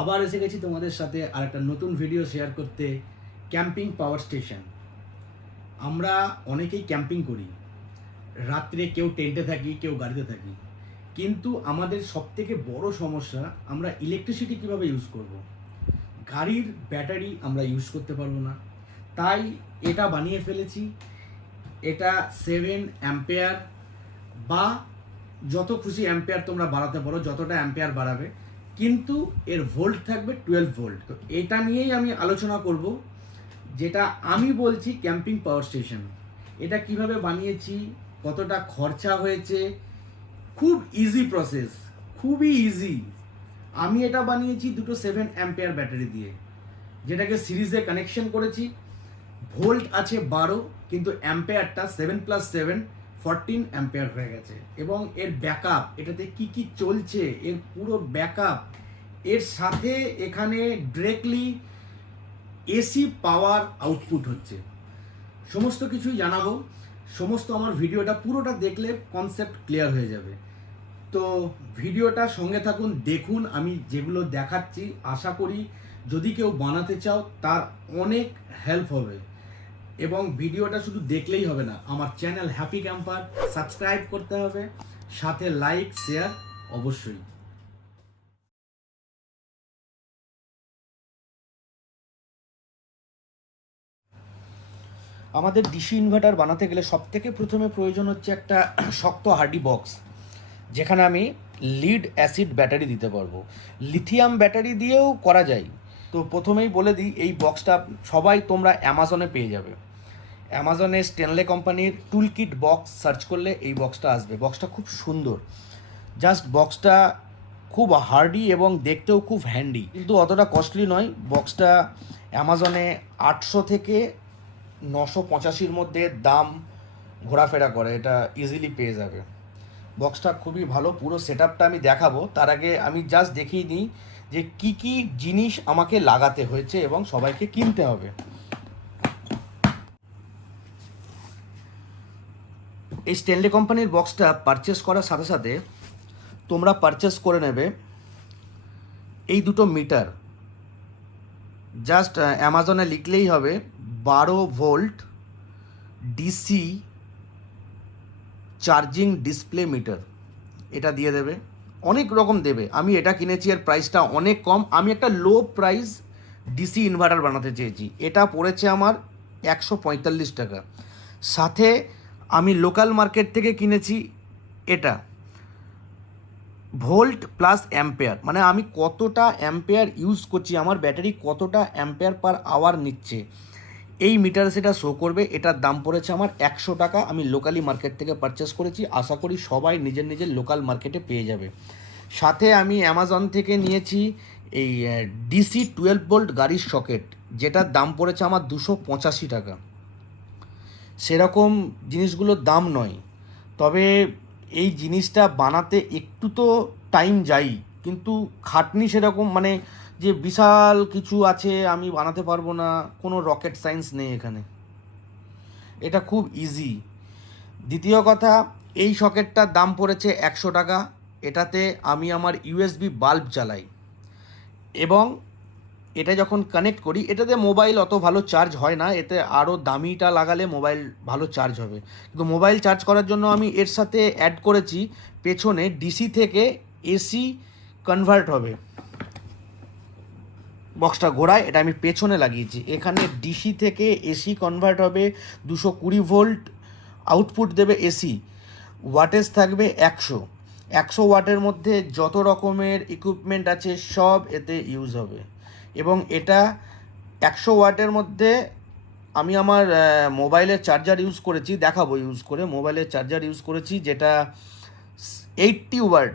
আবার এসে গেছি তোমাদের সাথে আর একটা নতুন ভিডিও শেয়ার করতে। Camping power station. আমরা অনেকেই ক্যাম্পিং করি, রাত্রে কেউ টেন্টে থাকি, কেউ গাড়িতে থাকি, কিন্তু আমাদের সবথেকে বড় সমস্যা আমরা ইলেকট্রিসিটি কীভাবে ইউজ করব। গাড়ির ব্যাটারি আমরা ইউজ করতে পারবো না, তাই এটা বানিয়ে ফেলেছি। এটা 7 অ্যাম্পেয়ার বা যত খুশি অ্যাম্পেয়ার তোমরা বাড়াতে পারো, যতটা অ্যাম্পেয়ার বাড়াবে, কিন্তু এর ভোল্ট থাকবে 12 ভোল্ট। তো এটা নিয়েই আমি আলোচনা করব, যেটা আমি বলছি ক্যাম্পিং পাওয়ার স্টেশন। এটা কিভাবে বানিয়েছি, কতটা খরচা হয়েছে, খুব ইজি প্রসেস, খুবই ইজি। আমি এটা বানিয়েছি দুটো 7 অ্যাম্পেয়ার ব্যাটারি দিয়ে, যেটাকে সিরিজে কানেকশন করেছি। ভোল্ট আছে 12, কিন্তু অ্যাম্পেয়ারটা 7+7 14 অ্যাম্পেয়ার হয়ে গেছে। এবং এর ব্যাকআপ, এটাতে কি কি চলছে, এর পুরো ব্যাকআপ, এর সাথে এখানে ডিরেক্টলি এসি পাওয়ার আউটপুট হচ্ছে। সমস্ত কিছুই জানাবো, সমস্ত আমার ভিডিওটা পুরোটা দেখলে কনসেপ্ট ক্লিয়ার হয়ে যাবে। তো ভিডিওটা সঙ্গে থাকুন, দেখুন আমি যেগুলো দেখাচ্ছি। আশা করি যদি কেউ বানাতে চাও তার অনেক হেল্প হবে। এবং ভিডিওটা শুধু দেখলেই হবে না, আমার চ্যানেল হ্যাপি ক্যাম্পার সাবস্ক্রাইব করতে হবে, সাথে লাইক শেয়ার অবশ্যই। আমাদের ডিসি ইনভার্টার বানাতে গেলে সবথেকে প্রথমে প্রয়োজন হচ্ছে একটা শক্ত হার্ডি বক্স, যেখানে আমি লিড অ্যাসিড ব্যাটারি দিতে পারবো। লিথিয়াম ব্যাটারি দিয়েও করা যায়। তো প্রথমেই বলে দিই, এই বক্সটা সবাই তোমরা অ্যামাজনে পেয়ে যাবে। অ্যামাজনে স্টেনলে কোম্পানির টুল কিট বক্স সার্চ করলে এই বক্সটা আসবে। বক্সটা খুব সুন্দর, জাস্ট বক্সটা খুব হার্ডি এবং দেখতেও খুব হ্যান্ডি, কিন্তু অতটা কস্টলি নয়। বক্সটা অ্যামাজনে 800 থেকে 985-র মধ্যে দাম ঘোরাফেরা করে, এটা ইজিলি পেয়ে যাবে। বক্সটা খুবই ভালো, পুরো সেটআপটা আমি দেখাবো। তার আগে আমি জাস্ট দেখিয়ে নিই যে কি কি জিনিস আমাকে লাগাতে হয়েছে এবং সবাইকে কিনতে হবে। এই স্টেনলে কোম্পানির বক্সটা পারচেস করার সাথে সাথে তোমরা পারচেস করে নেবে এই দুটো মিটার। জাস্ট অ্যামাজনে লিখলেই হবে 12 volt DC charging display metre, এটা দিয়ে দেবে। অনেক রকম দেবে, আমি এটা কিনেছি, এর প্রাইসটা অনেক কম। আমি একটা লো প্রাইস ডিসি ইনভার্টার বানাতে চেয়েছি, এটা পড়েছে আমার 145 টাকা। সাথে আমি লোকাল মার্কেট থেকে কিনেছি এটা ভোল্ট প্লাস অ্যাম্পেয়ার, মানে আমি কতটা অ্যাম্পেয়ার ইউজ করছি, আমার ব্যাটারি কতটা অ্যাম্পেয়ার পার আওয়ার নিচ্ছে, এই মিটার সেটা শো করবে। এটার দাম পড়েছে আমার 100 টাকা। আমি লোকালি মার্কেট থেকে পারচেস করেছি, আশা করি সবাই নিজের নিজের লোকাল মার্কেটে পেয়ে যাবে। সাথে আমি অ্যামাজন থেকে নিয়েছি এই ডিসি 12 ভোল্ট গাড়ির সকেট, যেটার দাম পড়েছে আমার 285 টাকা। সেরকম জিনিসগুলোর দাম নয়, তবে এই জিনিসটা বানাতে একটু তো টাইম যাই, কিন্তু খাটনি সেরকম, মানে যে বিশাল কিছু আছে আমি বানাতে পারবো না, কোনো রকেট সায়েন্স নেই এখানে, এটা খুব ইজি। দ্বিতীয় কথা, এই সকেটটার দাম পড়েছে 100 টাকা। এটাতে আমি আমার ইউএসবি বাল্ব চালাই, এবং এটা যখন কানেক্ট করি, এটাতে মোবাইল অত ভালো চার্জ হয় না, এতে আরও দামিটা লাগালে মোবাইল ভালো চার্জ হবে। কিন্তু মোবাইল চার্জ করার জন্য আমি এর সাথে অ্যাড করেছি পেছনে ডিসি থেকে এসি কনভার্ট হবে। বক্সটা ঘোরায়, এটা আমি পেছনে লাগিয়েছি। এখানে ডিসি থেকে এসি কনভার্ট হবে, 220 ভোল্ট আউটপুট দেবে এসি। ওয়াটেজ থাকবে 100 ওয়াটের মধ্যে যত রকমের ইকুইপমেন্ট আছে সব এতে ইউজ হবে। এবং এটা 100 ওয়াটের মধ্যে আমি আমার মোবাইলের চার্জার ইউজ করেছি, দেখাবো ইউজ করে। মোবাইলের চার্জার ইউজ করেছি, যেটা 80 watt,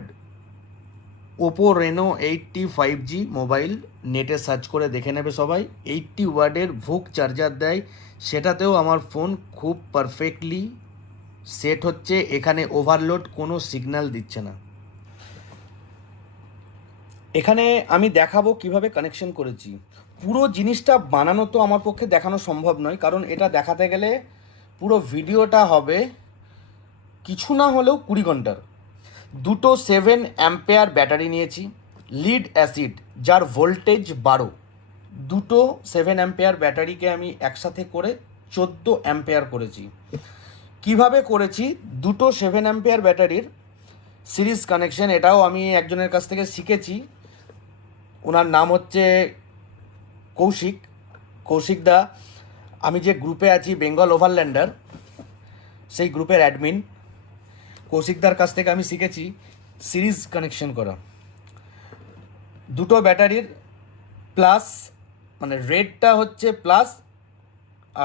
Oppo Reno 80 5G mobile, নেটে সার্চ করে দেখে নেবে সবাই। 80 ওয়াটের ভোক চার্জার দেয়, সেটাতেও আমার ফোন খুব পারফেক্টলি সেট হচ্ছে, এখানে ওভারলোড কোনো সিগন্যাল দিচ্ছে না। এখানে আমি দেখাবো কিভাবে কানেকশন করেছি। পুরো জিনিসটা বানানো তো আমার পক্ষে দেখানো সম্ভব নয়, কারণ এটা দেখাতে গেলে পুরো ভিডিওটা হবে কিছু না হলেও 20 ঘন্টার। দুটো 7 অ্যাম্পেয়ার ব্যাটারি নিয়েছি, লিড অ্যাসিড যার ভোল্টেজ 12, দুটো 7 অ্যাম্পেয়ার ব্যাটারিকে আমি একসাথে করে 14 অ্যাম্পেয়ার করেছি। কিভাবে করেছি? দুটো 7 অ্যাম্পেয়ার ব্যাটারির সিরিজ কানেকশন, এটাও আমি একজনের কাছ থেকে শিখেছি। ওনার নাম হচ্ছে কৌশিক দা। আমি যে গ্রুপে আছি বেঙ্গল ওভারল্যান্ডার, সেই গ্রুপের অ্যাডমিন কৌশিকদার কাছ থেকে আমি শিখেছি সিরিজ কানেকশন করা। দুটো ব্যাটারির প্লাস, মানে রেডটা হচ্ছে প্লাস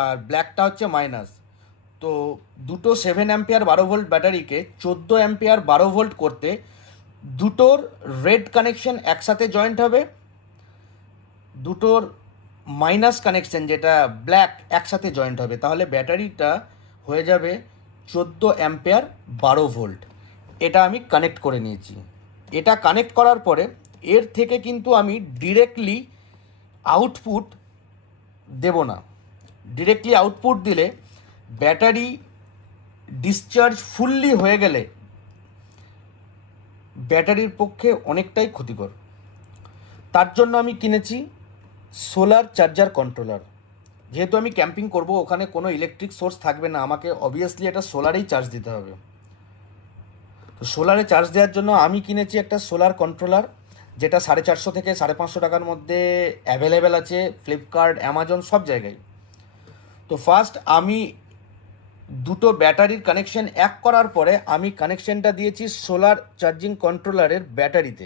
আর ব্ল্যাকটা হচ্ছে মাইনাস। তো দুটো 7 অ্যাম্পিয়ার 12 ভোল্ট ব্যাটারিকে 14 অ্যাম্পিয়ার 12 ভোল্ট করতে দুটোর রেড কানেকশন একসাথে জয়েন্ট হবে, দুটোর মাইনাস কানেকশন যেটা ব্ল্যাক একসাথে জয়েন্ট হবে, তাহলে ব্যাটারিটা হয়ে যাবে 14 অ্যাম্পিয়ার 12 ভোল্ট। এটা আমি কানেক্ট করে নিয়েছি। এটা কানেক্ট করার পরে এর থেকে কিন্তু আমি ডিরেক্টলি আউটপুট দেব না। ডিরেক্টলি আউটপুট দিলে ব্যাটারি ডিসচার্জ ফুললি হয়ে গেলে ব্যাটারির পক্ষে অনেকটাই ক্ষতিকর। তার জন্য আমি কিনেছি সোলার চার্জার কন্ট্রোলার। যেহেতু আমি ক্যাম্পিং করব, ওখানে কোনো ইলেকট্রিক সোর্স থাকবে না, আমাকে অবভিয়াসলি এটা সোলারেই চার্জ দিতে হবে। তো সোলারে চার্জ দেওয়ার জন্য আমি কিনেছি একটা সোলার কন্ট্রোলার, যেটা 450 থেকে 550 টাকার মধ্যে অ্যাভেলেবেল আছে ফ্লিপকার্ট, অ্যামাজন, সব জায়গায়। তো ফার্স্ট আমি দুটো ব্যাটারির কানেকশন এক করার পরে আমি কানেকশনটা দিয়েছি সোলার চার্জিং কন্ট্রোলারের ব্যাটারিতে,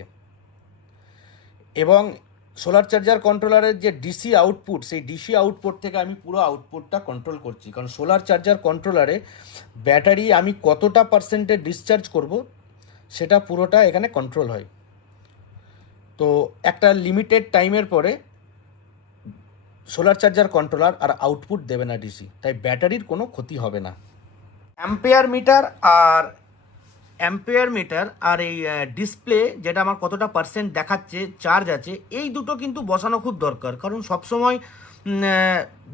এবং সোলার চার্জার কন্ট্রোলারের যে ডিসি আউটপুট, সেই ডিসি আউটপুট থেকে আমি পুরো আউটপুটটা কন্ট্রোল করছি। কারণ সোলার চার্জার কন্ট্রোলারে ব্যাটারি আমি কতটা পার্সেন্টে ডিসচার্জ করব সেটা পুরোটা এখানে কন্ট্রোল হয়। তো একটা লিমিটেড টাইমের পরে সোলার চার্জার কন্ট্রোলার আর আউটপুট দেবে না ডিসি, তাই ব্যাটারির কোনো ক্ষতি হবে না। অ্যাম্পিয়ার মিটার আর এই ডিসপ্লে যেটা আমার কতটা পার্সেন্ট দেখাচ্ছে চার্জ আছে, এই দুটো কিন্তু বসানো খুব দরকার। কারণ সবসময়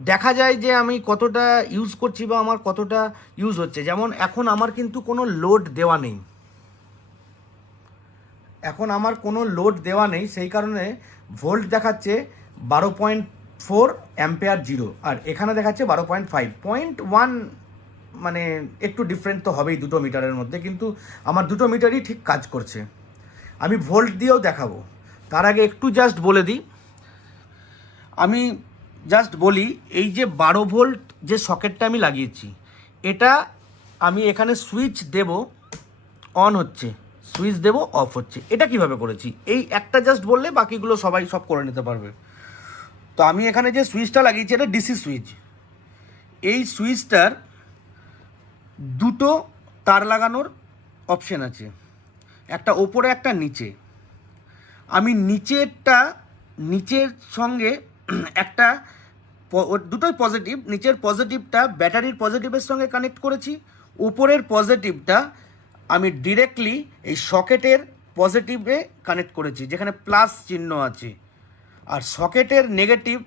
দেখা যায় যে আমি কতটা ইউজ করছি বা আমার কতটা ইউজ হচ্ছে। যেমন এখন আমার কিন্তু কোনো লোড দেওয়া নেই, সেই কারণে ভোল্ট দেখাচ্ছে 12.4 অ্যাম্পিয়ার 0, আর এখানে দেখাচ্ছে 12.5, 0.1, মানে একটু ডিফারেন্ট তো হবেই দুটো মিটারের মধ্যে, কিন্তু আমার দুটো মিটারই ঠিক কাজ করছে। আমি ভোল্ট দিয়েও দেখাবো। তার আগে একটু জাস্ট বলে দিই, এই যে 12 ভোল্ট যে সকেটটা আমি লাগিয়েছি, এটা আমি এখানে সুইচ দেব, অন হচ্ছে, সুইচ দেব, অফ হচ্ছে। এটা কিভাবে করেছি এই একটা জাস্ট বললে বাকিগুলো সবাই সব করে নিতে পারবে। তো আমি এখানে যে সুইচটা লাগিয়েছি এটা ডিসি সুইচ। এই সুইচটার দুটো তার লাগানোর অপশন আছে, একটা ওপরে একটা নিচে। আমি নিচের সঙ্গে একটা দুটোই পজিটিভ, নিচের পজিটিভটা ব্যাটারির পজিটিভের সঙ্গে কানেক্ট করেছি, উপরের পজিটিভটা আমি ডিরেক্টলি এই সকেটের পজিটিভে কানেক্ট করেছি যেখানে প্লাস চিহ্ন আছে, আর সকেটের নেগেটিভ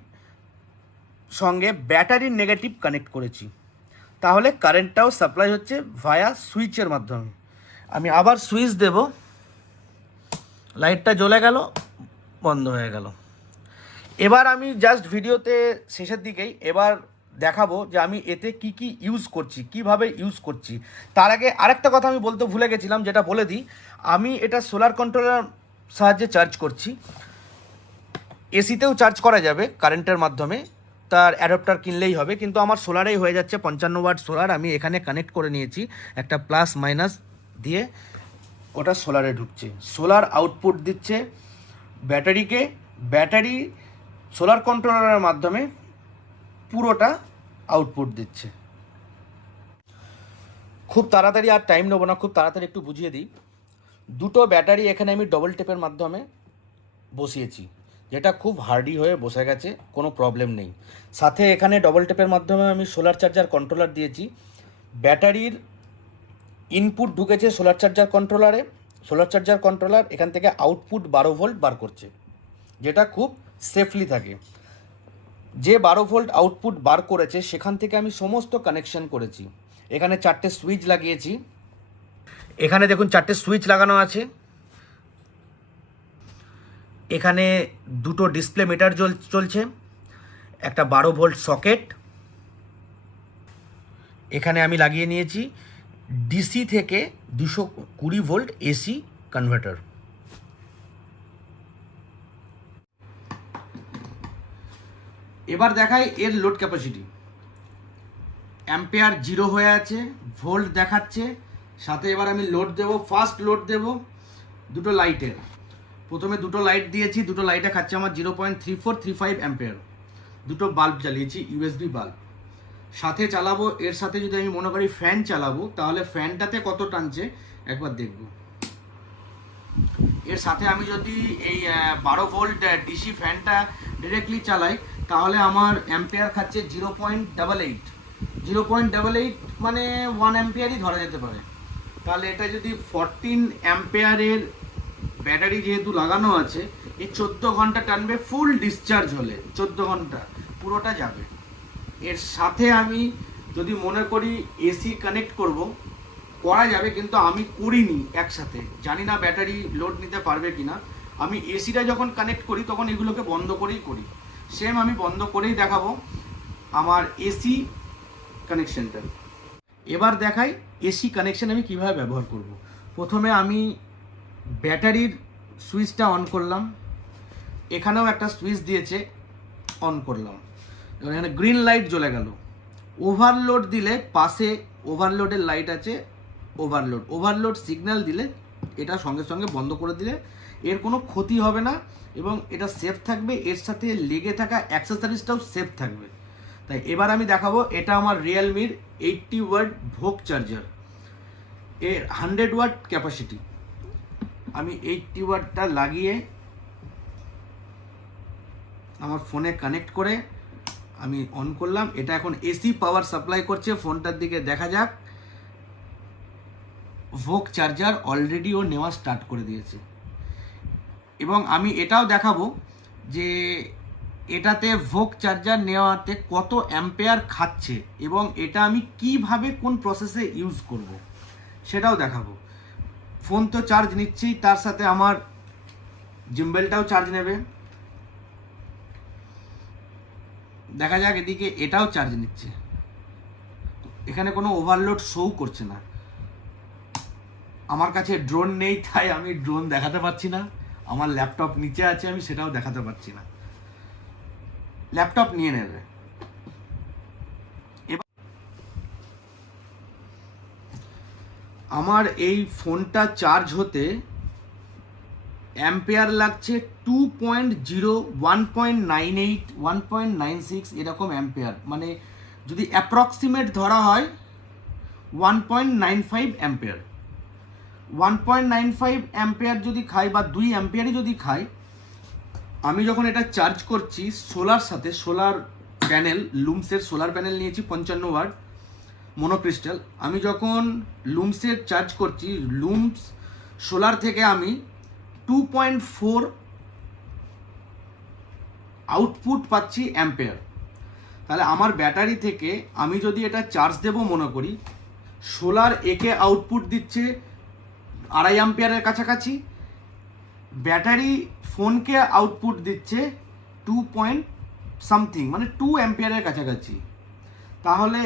সঙ্গে ব্যাটারির নেগেটিভ কানেক্ট করেছি। তাহলে কারেন্টটাও সাপ্লাই হচ্ছে ভায়া সুইচের মাধ্যমে। আমি আবার সুইচ দেব, লাইটটা জ্বলে গেল, বন্ধ হয়ে গেল। এবার আমি জাস্ট ভিডিওতে শেষের দিকেই এবার দেখাবো যে আমি এতে কি কি ইউজ করছি, কিভাবে ইউজ করছি। তার আগে আরেকটা কথা আমি বলতে ভুলে গেছিলাম, যেটা বলে দিই। আমি এটা সোলার কন্ট্রোলার সাহায্যে চার্জ করছি। এসিতেও চার্জ করা যাবে কারেন্টের মাধ্যমে, তার অ্যাডাপ্টার কিনলেই হবে, কিন্তু আমার সোলারেই হয়ে যাচ্ছে। 55 ওয়াট সোলার আমি এখানে কানেক্ট করে নিয়েছি, একটা প্লাস মাইনাস দিয়ে ওটা সোলারে ঢুকছে। সোলার আউটপুট দিচ্ছে ব্যাটারিকে, ব্যাটারি সোলার কন্ট্রোলারের মাধ্যমে পুরোটা আউটপুট দিচ্ছে। খুব তাড়াতাড়ি, আর টাইম নেবো না, খুব তাড়াতাড়ি একটু বুঝিয়ে দিই। দুটো ব্যাটারি এখানে আমি ডবল টেপের মাধ্যমে বসিয়েছি, যেটা খুব হার্ডি হয়ে বসে গেছে, কোনো প্রবলেম নেই। সাথে এখানে ডবল টেপের মাধ্যমে আমি সোলার চার্জার কন্ট্রোলার দিয়েছি। ব্যাটারির ইনপুট ঢুকেছে সোলার চার্জার কন্ট্রোলারে, সোলার চার্জার কন্ট্রোলার এখান থেকে আউটপুট 12 ভোল্ট বার করছে, যেটা খুব সেফলি থাকে। যে 12 ভোল্ট আউটপুট বার করেছে সেখান থেকে আমি সমস্ত কানেকশন করেছি। এখানে 4টে সুইচ লাগিয়েছি, এখানে দেখুন 4টে সুইচ লাগানো আছে। এখানে দুটো ডিসপ্লে মিটার চলছে, একটা 12 ভোল্ট সকেট। এখানে আমি লাগিয়ে নিয়েছি ডিসি থেকে 220 ভোল্ট এসি কনভার্টার। এবার দেখাই এর লোড ক্যাপাসিটি। অ্যাম্পিয়ার 0 হয়ে আছে, ভোল্ট দেখাচ্ছে। সাথে এবার আমি লোড দেব, ফার্স্ট লোড দেব দুটো লাইটের। প্রথমে দুটো লাইট দিয়েছি, দুটো লাইটে খাচ্ছে আমার 0.3435 অ্যাম্পিয়ার। দুটো বাল্ব জ্বালিয়েছি, ইউএসবি বাল্ব। সাথে চালাবো, এর সাথে যদি আমি মনে করি ফ্যান চালাবো, তাহলে ফ্যানটাতে কত টানছে একবার দেখব। এর সাথে আমি যদি এই 12 ভোল্ট ডিসি ফ্যানটা ডিরেক্টলি চালাই, তাহলে আমার অ্যাম্পিয়ার খাচ্ছে 0.88। 0.88 মানে 1 অ্যাম্পিয়ারই ধরা যেতে পারে। তাহলে এটা যদি 14 অ্যাম্পিয়ারের ব্যাটারি যেহেতু লাগানো আছে, এই 14 ঘন্টা টানবে ফুল ডিসচার্জ হলে। 14 ঘন্টা পুরোটা যাবে। এর সাথে আমি যদি মনে করি এসি কানেক্ট করব, করা যাবে, কিন্তু আমি করিনি একসাথে, জানি না ব্যাটারি লোড নিতে পারবে কিনা। আমি এসিটা যখন কানেক্ট করি তখন এগুলোকে বন্ধ করেই করি। সেম আমি বন্ধ করেই দেখাবো আমার এসি কানেকশনটা। এবার দেখাই এসি কানেকশন আমি কিভাবে ব্যবহার করব। প্রথমে আমি ব্যাটারির সুইচটা অন করলাম, এখানেও একটা সুইচ দিয়েছে, অন করলাম। এখানে গ্রিন লাইট জ্বলে গেল। ওভারলোড দিলে পাশে ওভারলোডের লাইট আছে, ওভারলোড সিগন্যাল দিলে এটা সঙ্গে সঙ্গে বন্ধ করে দিলে এর কোনো ক্ষতি হবে না এবং এটা সেফ থাকবে। এর সাথে লেগে থাকা অ্যাক্সেসরিজটাও সেফ থাকবে। তাই এবার আমি দেখাবো, এটা আমার রিয়েলমির 80 ওয়াট ভোক চার্জার, এর 100 ওয়াট ক্যাপাসিটি। আমি 80 ওয়াটটা লাগিয়ে আমার ফোনে কানেক্ট করে আমি অন করলাম। এটা এখন এসি পাওয়ার সাপ্লাই করছে। ফোনটার দিকে দেখা যাক, ভোক চার্জার অলরেডি ও নেওয়া স্টার্ট করে দিয়েছে। এবং আমি এটাও দেখাবো যে এটাতে ভোক চার্জার নেওয়াতে কত অ্যাম্পিয়ার খাচ্ছে এবং এটা আমি কিভাবে কোন প্রসেসে ইউজ করব সেটাও দেখাবো। ফোন তো চার্জ নিচ্ছেই, তার সাথে আমার জিম্বেলটাও চার্জ নেবে। দেখা যাক, এদিকে এটাও চার্জ নিচ্ছে। এখানে কোনো ওভারলোড শো করছে না। আমার কাছে ড্রোন নেই, তাই আমি ড্রোন দেখাতে পারছি না। আমার ল্যাপটপ নিচে আছে, আমি সেটাও দেখাতে পারছি না। ল্যাপটপ নিয়ে নেবে। এবার আমার এই ফোনটা চার্জ হতে অ্যাম্পিয়ার লাগছে 2.0, 1.98, 1.96 এরকম অ্যাম্পিয়ার। মানে যদি অ্যাপ্রক্সিমেট ধরা হয় 1.95 অ্যাম্পিয়ার। 1.95 অ্যাম্পিয়ার যদি খাই বা 2 অ্যাম্পিয়ারই যদি খাই, আমি যখন এটা চার্জ করছি সোলার সাথে, সোলার প্যানেল, লুমসের সোলার প্যানেল নিয়েছি 55 ওয়াট মনোক্রিস্টাল। আমি যখন লুমসের চার্জ করছি, লুমস সোলার থেকে আমি 2.4 আউটপুট পাচ্ছি অ্যাম্পিয়ার। তাহলে আমার ব্যাটারি থেকে আমি যদি এটা চার্জ দেব মনে করি, সোলার একে আউটপুট দিচ্ছে 2.5 অ্যাম্পিয়ারের কাছাকাছি, ব্যাটারি ফোনকে আউটপুট দিচ্ছে 2 মানে 2 অ্যাম্পিয়ারের কাছাকাছি। তাহলে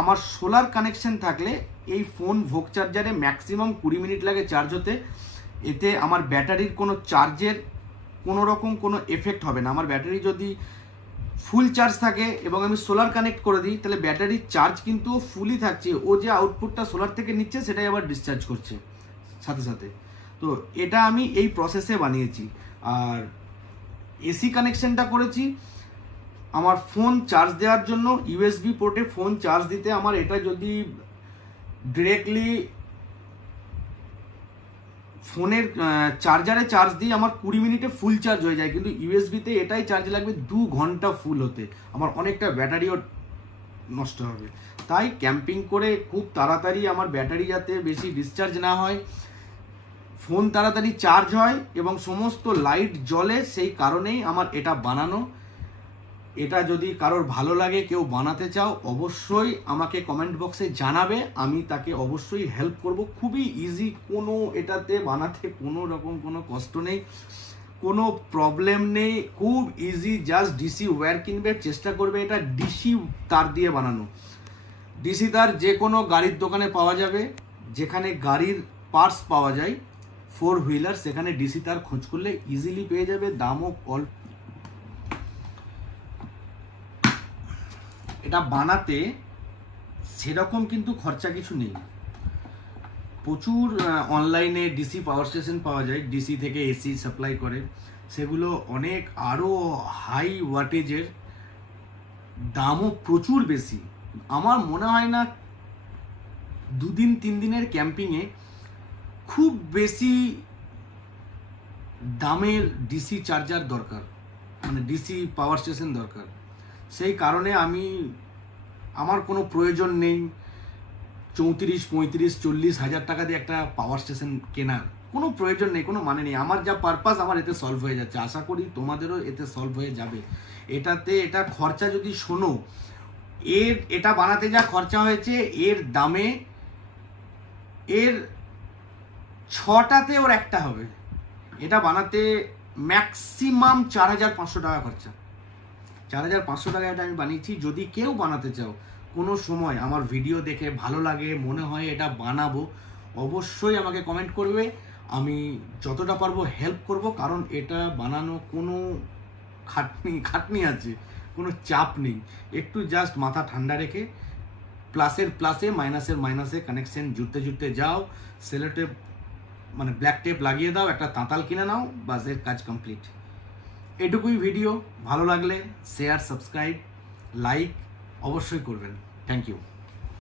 আমার সোলার কানেকশন থাকলে এই ফোন ভোক চার্জারে ম্যাক্সিমাম 20 মিনিট লাগে চার্জ হতে। এতে আমার ব্যাটারির কোনো চার্জের কোনো রকম কোনো এফেক্ট হবে না। আমার ব্যাটারি যদি ফুল চার্জ থাকে এবং আমি সোলার কানেক্ট করে দিই, তাহলে ব্যাটারির চার্জ কিন্তু ফুলই থাকছে। ও যে আউটপুটটা সোলার থেকে নিচ্ছে সেটাই আবার ডিসচার্জ করছে সাথে সাথে। তো এটা আমি এই প্রসেসে বানিয়েছি। আর এসি কানেকশনটা করেছি আমার ফোন চার্জ দেওয়ার জন্য। ইউএসবি পোর্টে ফোন চার্জ দিতে আমার এটা যদি ডিরেক্টলি ফোনের চার্জারে চার্জ দিই, আমার 20 মিনিটে ফুল চার্জ হয়ে যায়, কিন্তু ইউএসবিতে এটাই চার্জ লাগবে 2 ঘন্টা ফুল হতে। আমার অনেকটা ব্যাটারিও নষ্ট হবে। তাই ক্যাম্পিং করে খুব তাড়াতাড়ি আমার ব্যাটারি যাতে বেশি ডিসচার্জ না হয়, ফোন তাড়াতাড়ি চার্জ হয় এবং সমস্ত লাইট জ্বলে, সেই কারণেই আমার এটা বানানো। এটা যদি কারোর ভালো লাগে, কেউ বানাতে চাও, অবশ্যই আমাকে কমেন্ট বক্সে জানাবে, আমি তাকে অবশ্যই হেল্প করব। খুবই ইজি, কোনো এটাতে বানাতে কোনো রকম কোনো কষ্ট নেই, কোনো প্রবলেম নেই, খুব ইজি। জাস্ট ডিসি ওয়্যার কিনবে, চেষ্টা করবে এটা ডিসি তার দিয়ে বানানো। ডিসি তার যে কোনো গাড়ির দোকানে পাওয়া যাবে, যেখানে গাড়ির পার্টস পাওয়া যায় 4 হুইলার, সেখানে ডিসি তার খোঁজ করলে ইজিলি পেয়ে যাবে, দামও অল্প। এটা বানাতে সেরকম কিন্তু খরচা কিছু নেই। প্রচুর অনলাইনে ডিসি পাওয়ার স্টেশন পাওয়া যায়, ডিসি থেকে এসি সাপ্লাই করে, সেগুলো অনেক আরও হাই ওয়াটেজের, দামও প্রচুর বেশি। আমার মনে হয় না 2 দিন 3 দিনের ক্যাম্পিংয়ে খুব বেশি দামের ডিসি চার্জার দরকার, মানে ডিসি পাওয়ার স্টেশন দরকার। সেই কারণে আমার কোনো প্রয়োজন নেই 34, 35, 40 হাজার টাকা দিয়ে একটা পাওয়ার স্টেশন কেনার কোনো প্রয়োজন নেই, কোনো মানে নেই। আমার যা পারপাস আমার এতে সলভ হয়ে যাচ্ছে, আশা করি তোমাদেরও এতে সলভ হয়ে যাবে। এটা খরচা যদি শোনো, এটা বানাতে যা খরচা হয়েছে এর দামে, এর 6টাতে ওর একটা হবে। এটা বানাতে ম্যাক্সিমাম 4500 টাকা খরচা। 4500 টাকা এটা আমি বানিয়েছি। যদি কেউ বানাতে চাও, কোনো সময় আমার ভিডিও দেখে ভালো লাগে, মনে হয় এটা বানাবো, অবশ্যই আমাকে কমেন্ট করবে, আমি যতটা পারবো হেল্প করব। কারণ এটা বানানো কোনো খাটনি আছে, কোনো চাপ নেই। একটু জাস্ট মাথা ঠান্ডা রেখে প্লাসের প্লাসে মাইনাসের মাইনাসে কানেকশন জুড়তে যাও, সেলোটেপ মানে ব্ল্যাক টেপ লাগিয়ে দাও, একটা তাঁতাল কিনে নাও, বাস এর কাজ কমপ্লিট। এটুকুই ভিডিও। ভালো লাগলে শেয়ার, সাবস্ক্রাইব, লাইক অবশ্যই করবেন। Thank you.